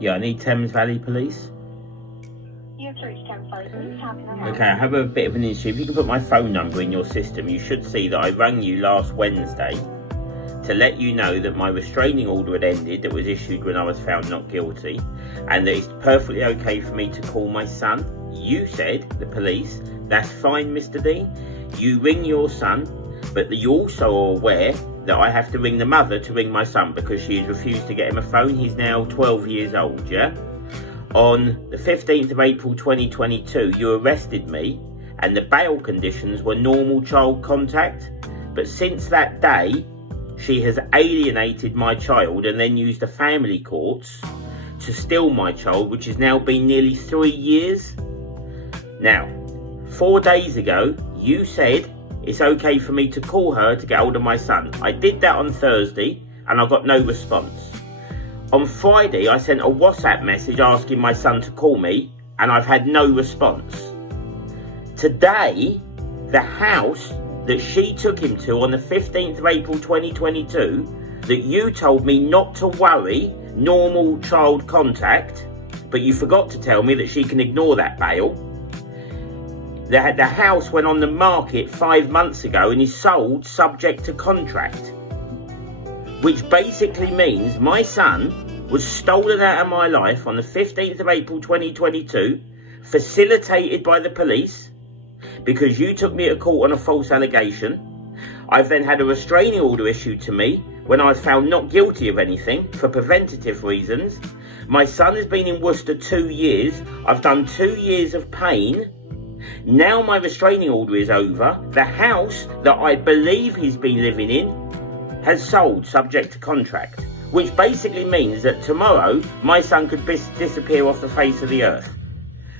Yeah, I need Thames Valley Police. You've reached Thames Valley Police. How can I help? Okay, I have a bit of an issue. If you can put my phone number in your system, you should see that I rang you last Wednesday to let you know that my restraining order had ended that was issued when I was found not guilty, and that it's perfectly okay for me to call my son. You said, the police, that's fine, Mr. Dean. You ring your son, but you also are aware that I have to ring the mother to ring my son because she has refused to get him a phone. He's now 12 years old, yeah? On the 15th of April 2022, you arrested me and the bail conditions were normal child contact. But since that day, she has alienated my child and then used the family courts to steal my child, which has now been nearly 3 years. Now, 4 days ago, you said it's okay for me to call her to get hold of my son. I did that on Thursday and I got no response. On Friday, I sent a WhatsApp message asking my son to call me, and I've had no response. Today, the house that she took him to on the 15th of April 2022, that you told me not to worry, normal child contact, but you forgot to tell me that she can ignore that bail. The house went on the market 5 months ago and is sold subject to contract. Which basically means my son was stolen out of my life on the 15th of April 2022, facilitated by the police, because you took me to court on a false allegation. I've then had a restraining order issued to me when I was found not guilty of anything for preventative reasons. My son has been in Worcester 2 years. I've done 2 years of pain. Now my restraining order is over. The house that I believe he's been living in has sold subject to contract, which basically means that tomorrow my son could disappear off the face of the earth.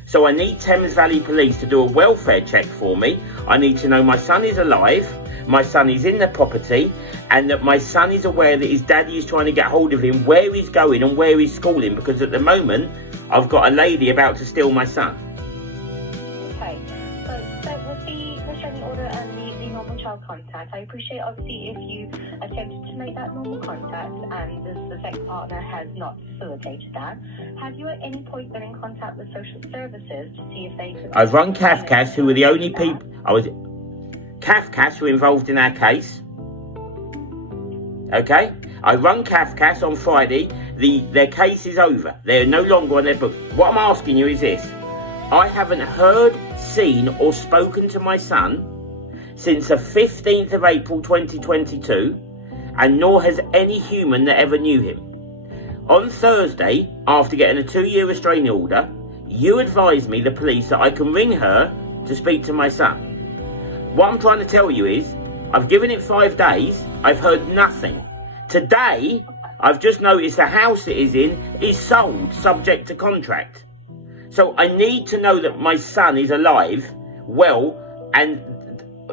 So I need Thames Valley Police to do a welfare check for me. I need to know my son is alive, my son is in the property, and that my son is aware that his daddy is trying to get hold of him, where he's going and where he's schooling, because at the moment I've got a lady about to steal my son. Okay, so with the restraining order and the normal child contact, I appreciate obviously if you attempted to make that normal contact and the sex partner has not facilitated that. Have you at any point been in contact with social services to see if they could... I've run CAFCAS, who were the only people... CAFCAS were involved in our case. Okay? I run CAFCAS on Friday. Their case is over. They're no longer on their books. What I'm asking you is this. I haven't heard, seen or spoken to my son since the 15th of April 2022, and nor has any human that ever knew him. On Thursday, after getting a 2-year restraining order, you advised me, the police, that I can ring her to speak to my son. What I'm trying to tell you is, I've given it 5 days, I've heard nothing. Today, I've just noticed the house it is in is sold subject to contract. So I need to know that my son is alive, well, and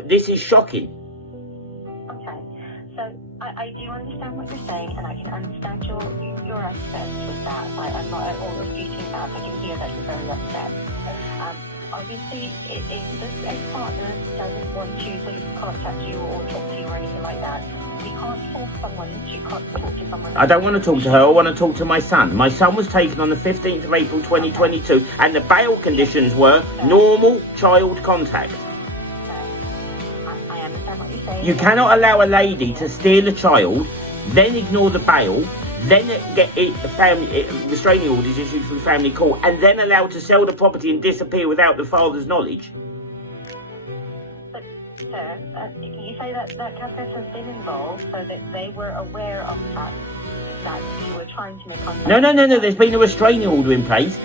this is shocking. Okay, so I do understand what you're saying, and I can understand your upset with that. I'm not at all disputing that. I can hear that you're very upset. Obviously, if this ex-partner doesn't want to sort of contact you or talk to you or anything like that, we can't force someone to talk to someone. I don't want to talk to her, I want to talk to my son. My son was taken on the 15th of April 2022, and the bail conditions were normal child contact. I understand what you're saying. You cannot allow a lady to steal a child, then ignore the bail, then get restraining orders issued from family court, and then allowed to sell the property and disappear without the father's knowledge. But, sir, you say that CAFCAS has been involved so that they were aware of the fact that you were trying to make contact. No, there's been a restraining order in place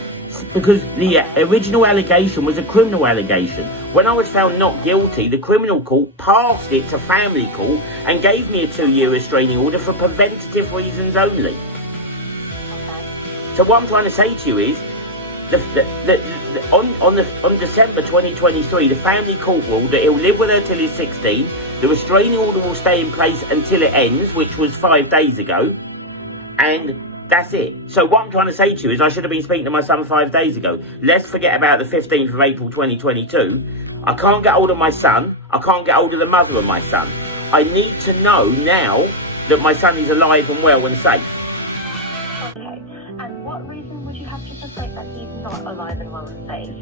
because the original allegation was a criminal allegation. When I was found not guilty, the criminal court passed it to family court and gave me a 2-year restraining order for preventative reasons only. Okay. So what I'm trying to say to you is, on December 2023, the family court ruled that he'll live with her till he's 16. The restraining order will stay in place until it ends, which was 5 days ago, and that's it. So what I'm trying to say to you is I should have been speaking to my son 5 days ago. Let's forget about the 15th of April 2022. I can't get hold of my son. I can't get hold of the mother of my son. I need to know now that my son is alive and well and safe. Okay. And what reason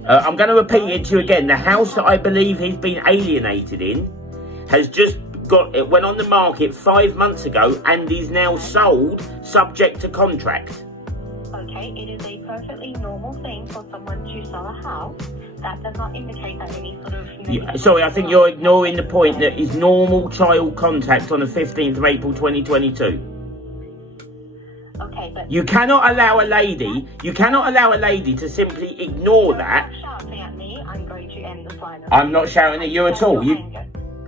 I'm going to repeat it to you again. The house that I believe he's been alienated in has just it went on the market 5 months ago and is now sold subject to contract. Okay, it is a perfectly normal thing for someone to sell a house. That does not indicate that any sort of... Sorry, I think you're ignoring the point that is normal child contact on the 15th of April 2022. Okay, but... You cannot allow a lady to simply ignore that. If you're shouting at me, I'm going to end this line. I'm not shouting at you at all.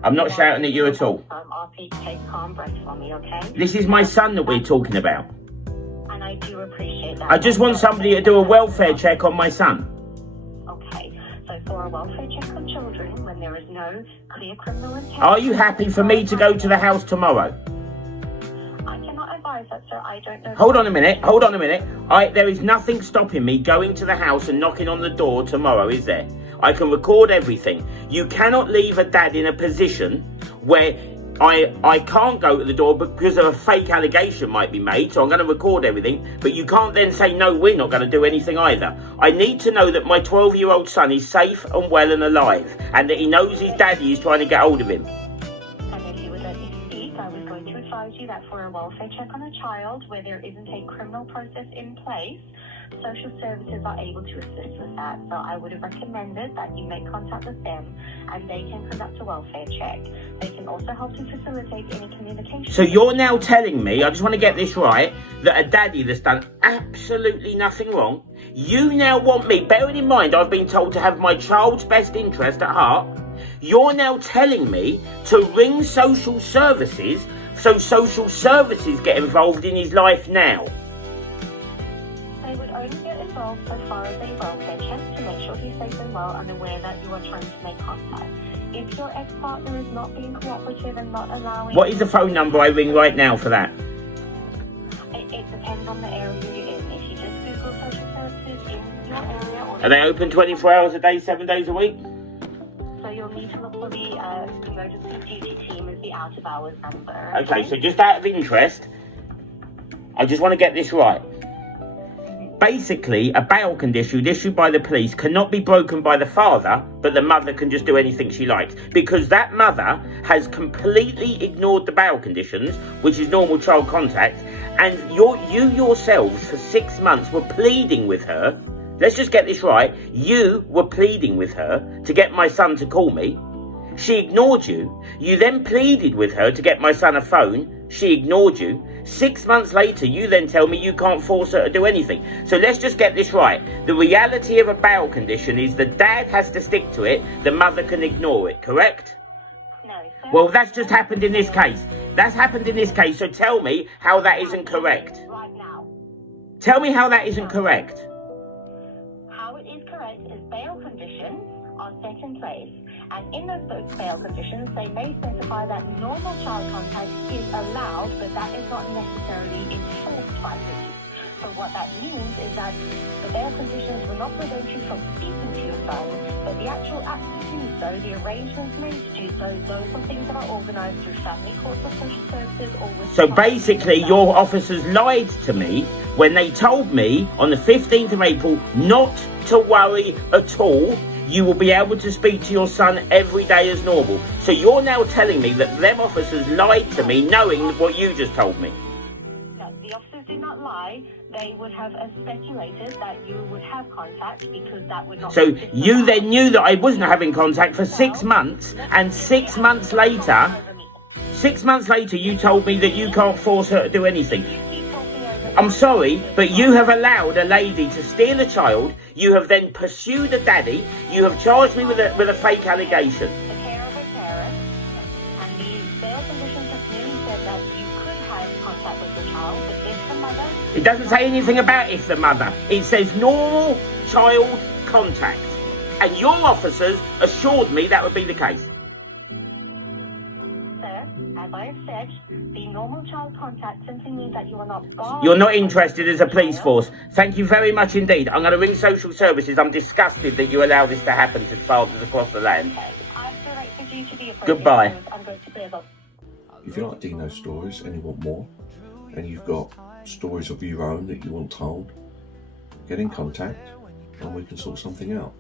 I'm not shouting at you at all. Take calm breath for me, okay? This is my son that we're talking about. And I do appreciate that. I just want somebody to do a welfare check on my son. Okay, so for a welfare check on children, when there is no clear criminal intent... Are you happy for me to go to the house tomorrow? I cannot advise that, sir. I don't know... Hold on a minute. There is nothing stopping me going to the house and knocking on the door tomorrow, is there? I can record everything. You cannot leave a dad in a position where I can't go to the door because of a fake allegation might be made, so I'm going to record everything, but you can't then say, no, we're not going to do anything either. I need to know that my 12-year-old son is safe and well and alive, and that he knows his daddy is trying to get hold of him. And if you would let me speak, I was going to advise you that for a welfare check on a child where there isn't a criminal process in place, social services are able to assist with that. So I would have recommended that you make contact with them and they can conduct a welfare check. They can also help to facilitate any communication. So you're now telling me, I just want to get this right, that a daddy that's done absolutely nothing wrong, you now want me, bearing in mind I've been told to have my child's best interest at heart, you're now telling me to ring social services so social services get involved in his life now. They would only get involved so far as a welfare check to make sure he's safe and well and aware that you are trying to make contact. If your ex-partner is not being cooperative and not allowing... What is the phone number I ring right now for that? It depends on the area you're in. If you just Google social services in your area... Or Are they open 24 hours a day, 7 days a week? So you'll need to look for the emergency duty team as the out-of-hours number. Okay, so just out of interest, I just want to get this right. Basically, a bail condition issued by the police cannot be broken by the father, but the mother can just do anything she likes. Because that mother has completely ignored the bail conditions, which is normal child contact, and you yourselves for 6 months were pleading with her. Let's just get this right. You were pleading with her to get my son to call me. She ignored you. You then pleaded with her to get my son a phone. She ignored you. 6 months later, you then tell me you can't force her to do anything. So let's just get this right. The reality of a bail condition is the dad has to stick to it. The mother can ignore it, correct? No, sir. Well, that's just happened in this case. That's happened in this case, so tell me how that isn't correct. Right now. Tell me how that isn't correct. How it is correct is bail conditions are set in place. And in those bail conditions, they may specify that normal child contact is allowed, but that is not necessarily enforced by police. So what that means is that the bail conditions will not prevent you from speaking to your son, but the actual act to do so, the arrangements made to do so, those are things that are organised through family courts or social services or with... So basically, your officers lied to me when they told me on the 15th of April not to worry at all. You will be able to speak to your son every day as normal. So you're now telling me that them officers lied to me knowing what you just told me. No, the officers did not lie. They would have speculated that you would have contact because that would not... So you then knew that I wasn't having contact for 6 months, and 6 months later, 6 months later you told me that you can't force her to do anything. I'm sorry, but you have allowed a lady to steal a child. You have then pursued a daddy. You have charged me with a fake allegation. The care of a parent, and the bail conditions have clearly said that you could have contact with your child, but if the mother... It doesn't say anything about if the mother. It says normal child contact. And your officers assured me that would be the case. Sir, as I have said, the normal child contact simply means that you are not barred... You're not interested as a police force. Thank you very much indeed. I'm going to ring social services. I'm disgusted that you allow this to happen to fathers across the land. Okay, I've directed you to the appropriate... Goodbye. I'm going to clear those. If you like Deano stories and you want more, and you've got stories of your own that you want told, get in contact and we can sort something out.